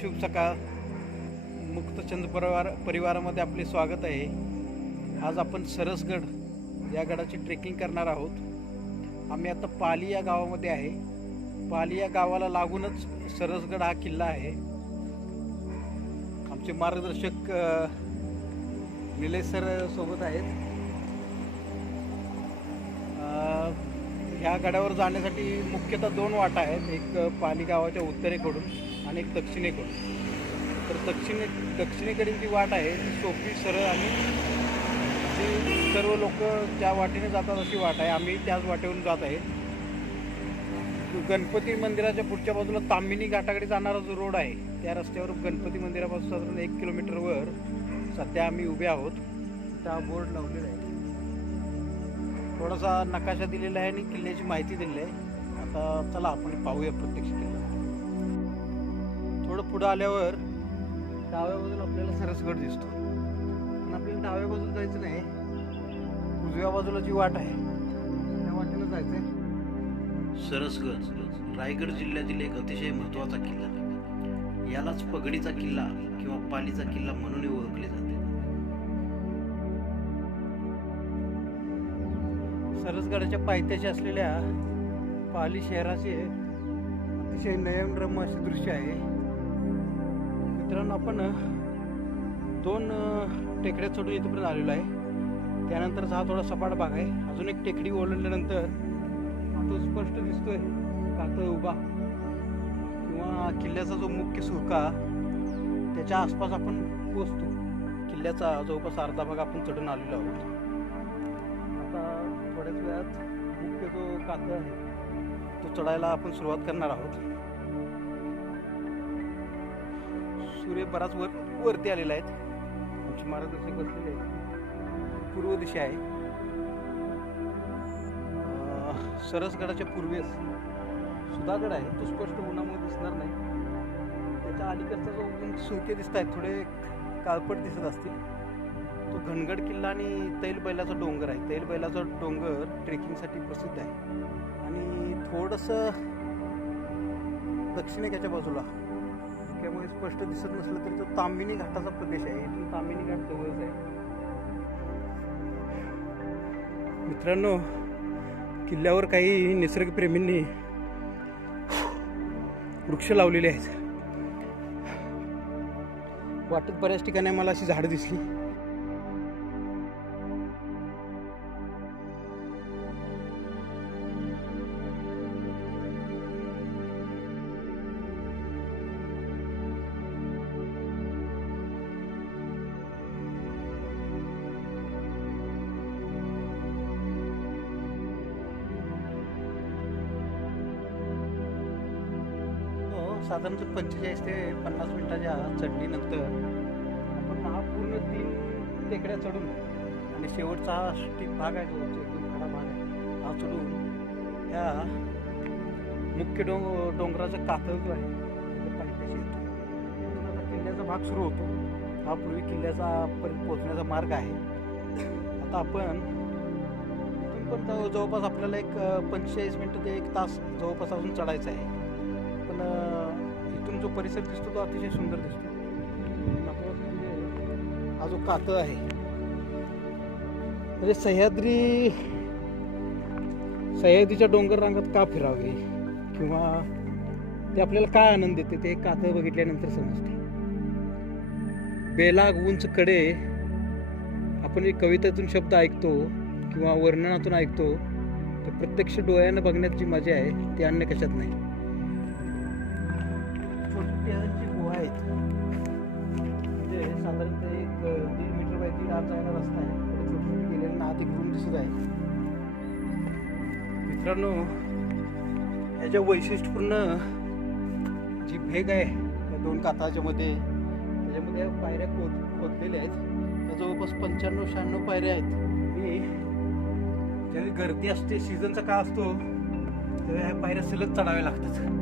शुभ सकाळ. मुक्तचंद परिवार परिवारामध्ये आपले स्वागत आहे. आज आपण सरसगड या गडाची ट्रेकिंग करणार आहोत. आम्ही आता पाली या गावामध्ये आहे. पाली या गावाला लागूनच सरसगड हा किल्ला आहे. आमचे मार्गदर्शक निलेश सर सोबत आहेत. ह्या गडावर जाण्यासाठी मुख्यतः दोन वाटा आहेत. एक पाली गावाच्या उत्तरेकडून आणि एक दक्षिणेकडून. तर दक्षिणे दक्षिणेकडील जी वाट आहे ती सोपी सरळ आणि जी सर्व लोक त्या वाटेने जातात अशी वाट आहे. आम्ही त्याच वाटेवरून जात आहे. गणपती मंदिराच्या पुढच्या बाजूला तांबिनी घाटाकडे जाणारा जो रोड आहे त्या रस्त्यावर गणपती मंदिरापासून साधारण एक किलोमीटरवर सध्या आम्ही उभे आहोत. त्या बोर्ड लावलेला आहे. थोडासा नकाशा दिलेला आहे आणि किल्ल्याची माहिती दिलेली आहे. आता चला आपण पाहूया प्रत्यक्ष किल्ला. थोडं पुढं आल्यावर डाव्या बाजूला आपल्याला सरसगड दिसतो. पण आपल्याला डाव्या बाजूला जायचं नाही. उजव्या बाजूला जी वाट आहे त्या वाटेनं जायचं आहे सरसगड रायगड जिल्ह्यातील एक अतिशय महत्त्वाचा किल्ला. यालाच पगडीचा किल्ला किंवा पालीचा किल्ला म्हणूनही ओळखले जाते. सरसगडाच्या पायथ्याशी असलेल्या पाली शहराचे अतिशय नयनरम्य असे दृश्य आहे. मित्रांनो आपण दोन टेकड्या चढून इथपर्यंत आलेलो आहे. त्यानंतरचा हा थोडा सपाट भाग आहे. अजून एक टेकडी ओलांडल्यानंतर हा तो स्पष्ट दिसतोय. कातळ उभा. किंवा किल्ल्याचा जो मुख्य सुळका त्याच्या आसपास आपण पोचतो. किल्ल्याचा जवळपास अर्धा भाग आपण चढून आलेलो आहोत. आता थोड्याच वेळात मुख्य जो कातळ आहे तो चढायला आपण सुरुवात करणार आहोत. सूर्य बराच वर वरती आलेला आहे. आमचे मार्गदर्शक बसलेले आहेत पूर्व दिशा आहे. सरसगडाच्या पूर्वेस सुधागड आहे. तो स्पष्ट उन्हामुळे दिसणार नाही. त्याच्या अलीकडचा जो सुके दिसत आहेत थोडे काळपट दिसत असतील. तो घनगड किल्ला आणि तैल बैलाचा डोंगर आहे. तैल बैलाचा डोंगर ट्रेकिंगसाठी प्रसिद्ध आहे. आणि थोडंसं दक्षिणेकाच्या बाजूला. त्यामुळे स्पष्ट दिसत नसलं तरी तो तांबिनी घाटाचा प्रदेश आहे. इथून तांबिनी घाट जवळच आहे. मित्रांनो किल्ल्यावर काही निसर्गप्रेमींनी वृक्ष लावलेले आहेत. वाटेत बऱ्याच ठिकाणी मला अशी झाडं दिसली. साधारणतः पंचेचाळीस ते पन्नास मिनिटाच्या चढणीनंतर आपण हा पूर्ण तीन टेकड्या चढून आणि शेवटचा हा स्टीप भाग आहे जो एकदम खडा भाग आहे हा चढून ह्या मुख्य डोंग डोंगराचा कातळ जो आहे पायथ्याशी येतो. आता किल्ल्याचा भाग सुरू होतो. हा पूर्वी किल्ल्याचा पर्यंत पोहोचण्याचा मार्ग आहे. आता आपण इथून पण जवळपास आपल्याला एक पंचेचाळीस मिनटं ते एक तास जवळपास अजून चढायचं आहे. पण जो परिसर दिसतो तो अतिशय सुंदर दिसतो. हा जो कातळ आहे. म्हणजे सह्याद्री सह्याद्रीच्या डोंगर रांगात का फिरावे? किंवा ते आपल्याला काय आनंद देते? ते कातळ बघितल्यानंतर समजते. बेलाग उंच कडे आपण जे कवितेतून शब्द ऐकतो किंवा वर्णनातून ऐकतो तर प्रत्यक्ष डोळ्यानं बघण्यात जी मजा आहे ती अन्य कशात नाही. आत आहे. मित्रांनो याच्या वैशिष्ट्यपूर्ण जी भेग आहे या दोन काताच्या मध्ये त्याच्यामध्ये पायऱ्या खोद खोदलेल्या आहेत. त्या जवळपास पंच्याण्णव शहाण्णव पायऱ्या आहेत. मी ज्यावेळी गर्दी असते सीझनचा काळ असतो तेव्हा ह्या पायऱ्या सलग चढाव्या लागतात.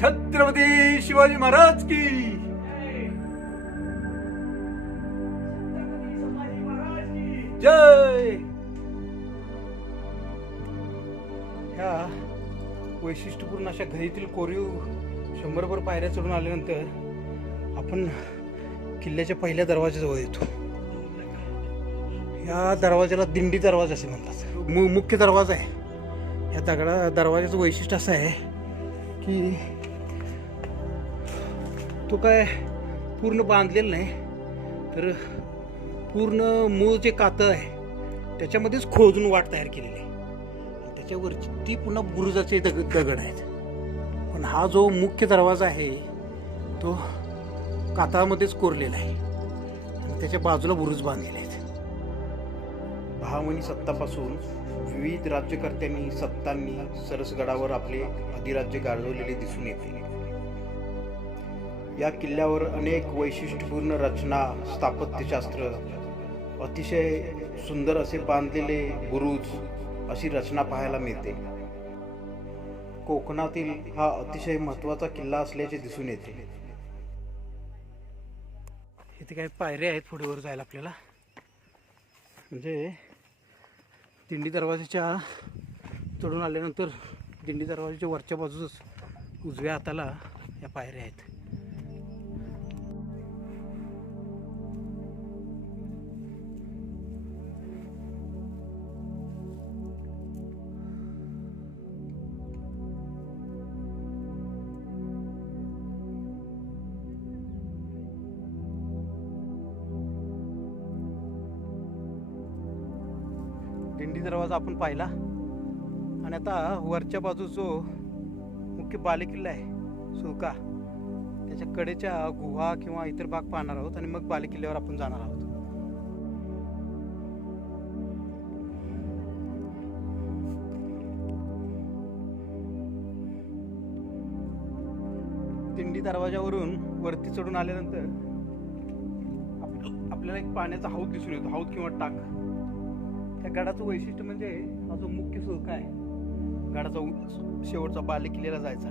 छत्रपती शिवाजी महाराज की. जय. ह्या वैशिष्ट्यपूर्ण अशा घरीतील कोरीव शंभरभर पायऱ्या चढून आल्यानंतर आपण किल्ल्याच्या पहिल्या दरवाजाजवळ येतो. या दरवाजाला दिंडी दरवाजा असे म्हणतात. मु मुख्य दरवाजा आहे. या दगडा दरवाजाचं वैशिष्ट्य असं आहे की तो काय पूर्ण बांधलेला नाही. तर पूर्ण मूळ जे कातं आहे त्याच्यामध्येच खोजून वाट तयार केलेली आहे. आणि त्याच्यावरची ती पुन्हा बुरुजाचे दग दगड आहेत. पण हा जो मुख्य दरवाजा आहे तो कातामध्येच कोरलेला आहे. आणि त्याच्या बाजूला बुरुज बांधलेले आहेत. बहामनी सत्तापासून विविध राज्यकर्त्यांनी सत्तांनी सरसगडावर आपले अधिराज्य गाजवलेले दिसून येते. या किल्ल्यावर अनेक वैशिष्ट्यपूर्ण रचना स्थापत्यशास्त्र अतिशय सुंदर असे बांधलेले बुरुज अशी रचना पाहायला मिळते. कोकणातील हा अतिशय महत्त्वाचा किल्ला असल्याचे दिसून येते. इथे काही पायऱ्या आहेत पुढे वर जायला आपल्याला. म्हणजे दिंडी दरवाजाच्या चढून आल्यानंतर दिंडी दरवाजाच्या वरच्या बाजूच उजव्या हाताला या पायऱ्या आहेत. दिंडी दरवाजा आपण पाहिला. आणि आता वरच्या बाजू जो मुख्य बालेकिल्ला आहे सुका त्याच्या कडेच्या गुहा किंवा इतर भाग पाहणार आहोत आणि मग बालेकिल्ल्यावर आपण जाणार आहोत. दिंडी दरवाजावरून वरती चढून आल्यानंतर आपल्याला एक पाण्याचा हौद दिसून येतो. हौद किंवा टाक. त्या गडाचं वैशिष्ट्य म्हणजे हा जो मुख्य सुळका आहे गडाचा शेवटचा बाले किल्ल्याला जायचा.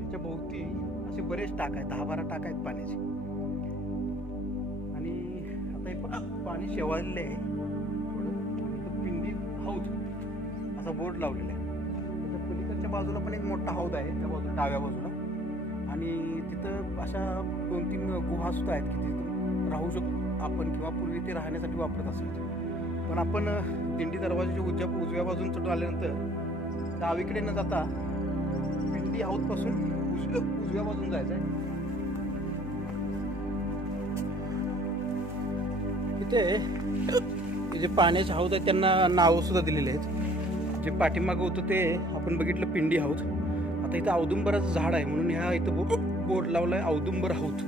त्याच्या भोवती असे बरेच टाक आहेत दहा बारा टाक आहेत पाण्याचे. आणि आता हे पाणी शेवाळलेलं आहे. थोडं. पिंडी हौद असा बोर्ड लावलेला आहे. त्याच्या पलीकडच्या बाजूला पण एक मोठा हौद आहे त्या बाजूला डाव्या बाजूला. आणि तिथं अशा दोन तीन गुहा सुद्धा आहेत की तिथं राहू शकतो आपण किंवा पूर्वी ते राहण्यासाठी वापरत असायचे. पण आपण दिंडी दरवाजाच्या उजव्या उजव्या बाजून चढून आल्यानंतर डावीकडे न जाता पिंडी हाऊसपासून उजव्या उजव्या बाजून जायचं आहे. इथे जे पाण्याचे हाऊस आहेत त्यांना नावं सुद्धा दिलेली आहेत. जे पाठीमागं होतं ते आपण बघितलं पिंडी हाऊस आता इथं औदुंबराचं झाड आहे म्हणून ह्या इथं बो बोर्ड लावलाय औदुंबर हाऊस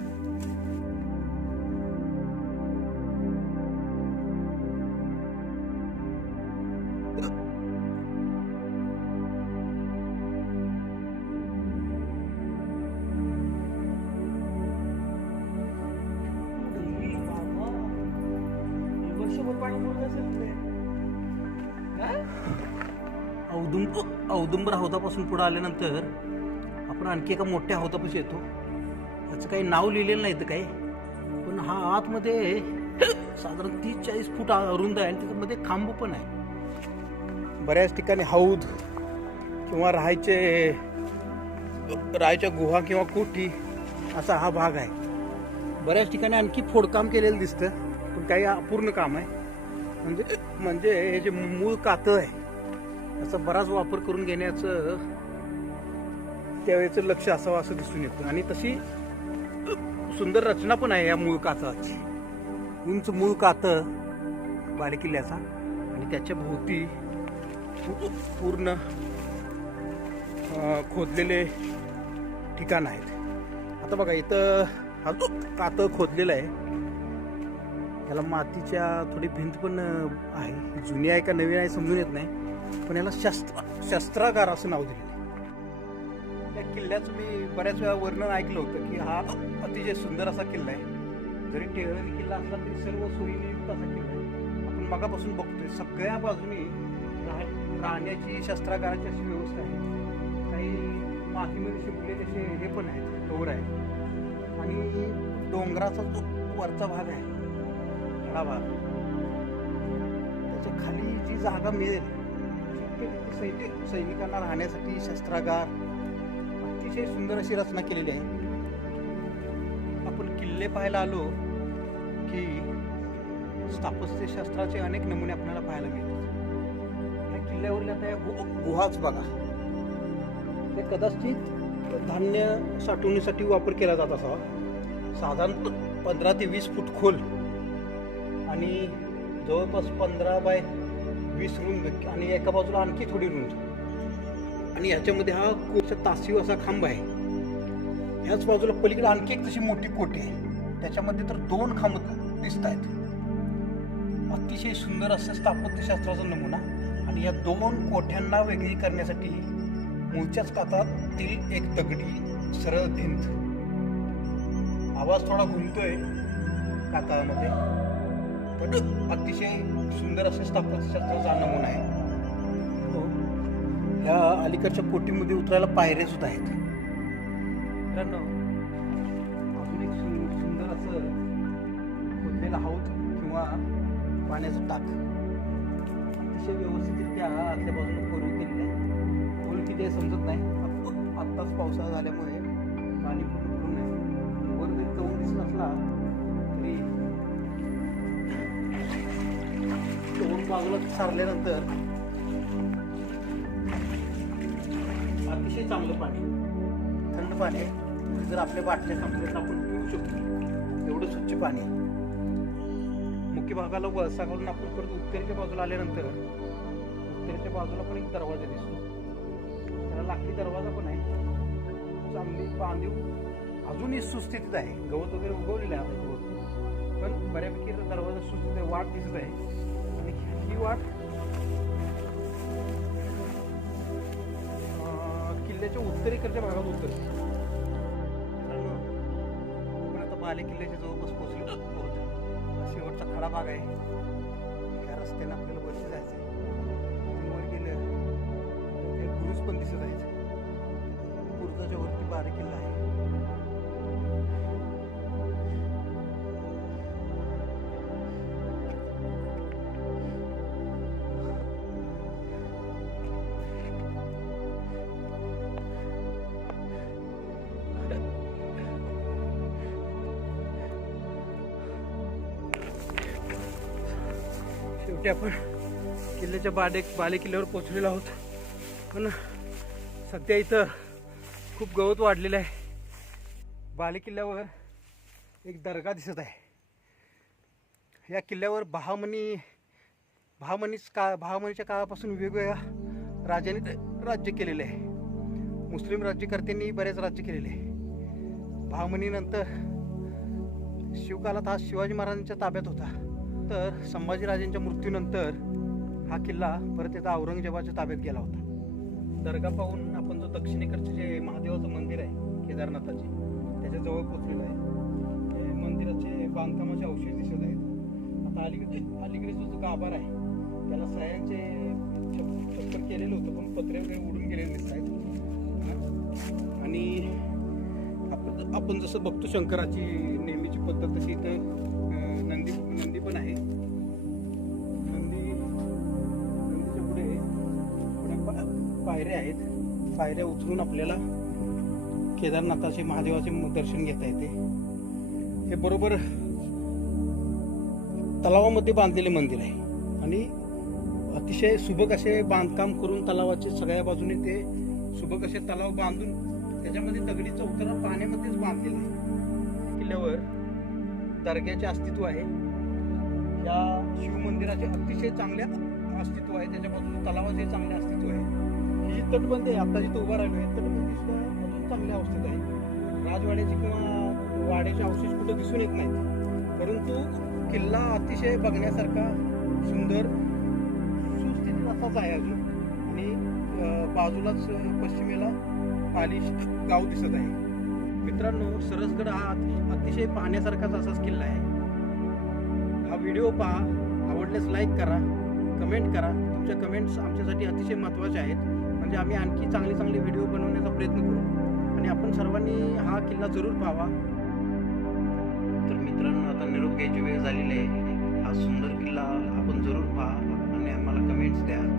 हौद औदुंब औदुंबर हौदापासून पुढे आल्यानंतर आपण आणखी एका मोठ्या हौदापाशी येतो. याचं काही नाव लिहिलेलं नाही तर काही. पण हा आतमध्ये साधारण तीस चाळीस फूट आ- रुंद आहे आणि त्याच्यामध्ये खांब पण आहे. बऱ्याच ठिकाणी हौद किंवा राहायचे राहायच्या गुहा किंवा कोठी असा हा भाग आहे. बऱ्याच ठिकाणी आणखी फोडकाम केलेलं दिसतं. पण काही अपूर्ण काम आहे. म्हणजे म्हणजे हे जे मूळ कातं आहे याचा बराच वापर करून घेण्याचं त्यावेळेचं लक्ष असावं असं दिसून येतं. आणि तशी सुंदर रचना पण आहे या मूळ काताची उंच मूळ कातं बालेकिल्ल्याचा आणि त्याच्या भोवती पूर्ण खोदलेले ठिकाण आहेत. आता बघा इथं हा जो कातं खोदलेलं आहे. याला मातीच्या थोडी भिंत पण आहे. जुनी आहे का नवीन आहे समजून येत नाही. पण याला शस्त्र शस्त्रागार असं नाव दिलेलं आहे. त्या किल्ल्याचं मी बऱ्याच वेळा वर्णन ऐकलं होतं की हा अतिशय सुंदर असा किल्ला आहे. जरी टेहळणी किल्ला असला तरी सर्व सोयीनियुक्त असा किल्ला आहे. आपण मगापासून बघतोय सगळ्या बाजूनी राह- राहण्याची शस्त्रागाराची अशी व्यवस्था आहे. काही मातीमध्ये शिंपले असे हे पण आहेत डोर आहे आणि डोंगराचा जो वरचा भाग आहे खडा भाग त्याच्याखाली जी जागा मिळेल सैनिक सैनिकांना राहण्यासाठी शस्त्रागार अतिशय सुंदर अशी रचना केलेली आहे. आपण किल्ले पाहायला आलो की स्थापत्य शस्त्राचे अनेक नमुने आपल्याला पाहायला मिळतात. या किल्ल्यावरील आता या गुहाच बघा. ते कदाचित धान्य साठवणीसाठी वापर केला जात असावा. साधारण पंधरा ते वीस फूट खोल. आणि जवळपास पंधरा बाय वीस रुंद आणि एका बाजूला आणखी थोडी रुंद. आणि ह्याच्यामध्ये हा कोटचा तासीव असा खांब आहे. ह्याच बाजूला पलीकडे आणखी एक तशी मोठी कोठी आहे. त्याच्यामध्ये तर दोन खांब दिसत आहेत. अतिशय सुंदर असं स्थापत्यशास्त्राचा नमुना आणि या दोन कोठ्यांना वेगळी करण्यासाठी मूळच्याच कातातील एक दगडी सरळ भिंत. आवाज थोडा घुमतोय कातामध्ये अतिशय सुंदर असे स्थापत्यशास्त्राचा नमुना आहे. हो. या अलीकडच्या कोटीमध्ये उतरायला पायऱ्या सुद्धा आहेत. मित्रांनो अजून एक सु- सुंदर असं खोदलेला हौद किंवा पाण्याचं टाक. अतिशय व्यवस्थितरित्या आतल्या बाजूला कोरीव केलेलं आहे. कोल किती आहे समजत नाही. आत्ताच पावसाळा झाल्यामुळे पाणी पूर्ण भरून नाही वर जरी कवून दिसत असला तरी दोन बाजूला सारल्यानंतर अतिशय चांगलं पाणी थंड पाणी आहे. म्हणजे जर आपल्या बाटल्या संपल्या आपण पिऊ शकतो. एवढं स्वच्छ पाणी मुख्य भागाला वळसा घालून आपण परत उत्तरेच्या बाजूला आल्यानंतर उत्तरेच्या बाजूला पण एक दरवाजा दिसतो. त्याला लाकडी दरवाजा पण आहे. चांगली बांधीव अजूनही सुस्थितीत आहे. गवत वगैरे उगवलेलं आहे आपण गवत. पण बऱ्यापैकी दरवाजा सुस्थित आहे वाट दिसत आहे. ही वाट किल्ल्याच्या उत्तरेकडच्या भागात उत्तर मित्रांनो, आता बाले किल्ल्याच्या जवळपास पोहोचलो शेवटचा खडा भाग आहे. या रस्त्याने आपल्याला वरती जायचं शेवटी आपण किल्ल्याच्या बाले बाले किल्ल्यावर पोचलेलो आहोत. पण सध्या इथं खूप गवत वाढलेलं आहे. बाले किल्ल्यावर एक दर्गा दिसत आहे. या किल्ल्यावर बहामणी बहामणीच का बहामणीच्या काळापासून वेगवेगळ्या राजांनी राज्य केलेले आहे. मुस्लिम राज्यकर्त्यांनी बरेच राज्य केलेले आहे. बहामणीनंतर शिवकालात हा शिवाजी महाराजांच्या ताब्यात होता. तर संभाजीराजेंच्या मृत्यूनंतर हा किल्ला परत एकदा औरंगजेबाच्या ताब्यात गेला होता. दर्गा पाहून आपण जो दक्षिणेकडचे जे महादेवाचं मंदिर आहे केदारनाथाचे त्याच्याजवळ पोचलेलं आहे. ते मंदिराचे बांधकामाचे अवशेष दिसत आहेत. आता अलीकडे अलीकडे जो जो गाभार आहे त्याला सह्यांचे छप्पर केलेलं होतं पण पत्रे वगैरे उडून गेलेले दिसत आहेत. आणि आपण आपण जसं बघतो शंकराची नेहमीची पद्धत तशी इथं नंदी नंदी पण आहे. नंदी नंदीच्या पुढे पुढे पा- पायऱ्या आहेत. पायऱ्या उतरून आपल्याला केदारनाथाचे महादेवाचे दर्शन घेता येते. हे बरोबर तलावामध्ये बांधलेले मंदिर आहे. आणि अतिशय सुबक असे बांधकाम करून तलावाचे सगळ्या बाजूने ते सुबक असे तलाव बांधून त्याच्यामध्ये दगडी चौतरा पाण्यामध्येच बांधलेला आहे. किल्ल्यावर दर्ग्याचे अस्तित्व आहे. या शिवमंदिराचे अतिशय चांगले अस्तित्व आहे. त्याच्यापासून तलावाचे चांगले अस्तित्व आहे. ही तटबंदी आहे आता जिथं उभा राहिलो आहे तटबंदी सुद्धा अजून चांगल्या अवस्थेत आहे. राजवाड्याचे किंवा वाड्याचे अवशेष कुठं दिसून येत नाहीत परंतु किल्ला अतिशय बघण्यासारखा सुंदर सुस्थितीत असाच आहे अजून. आणि बाजूलाच पश्चिमेला पाली गाव दिसत आहे. मित्रांनो सरसगड हा अतिशय पाहण्यासारखाच असाच किल्ला आहे. हा व्हिडिओ पहा आवडल्यास लाईक करा कमेंट करा. तुमच्या कमेंट्स आमच्यासाठी अतिशय महत्त्वाचे आहेत. म्हणजे आम्ही आणखी चांगले चांगले व्हिडिओ बनवण्याचा प्रयत्न करू. आणि आपण सर्वांनी हा किल्ला जरूर पाहावा. तर मित्रांनो आता निरोप घ्यायची वेळ झालेली आहे. हा सुंदर किल्ला आपण जरूर पहा आणि आम्हाला कमेंट्स द्या.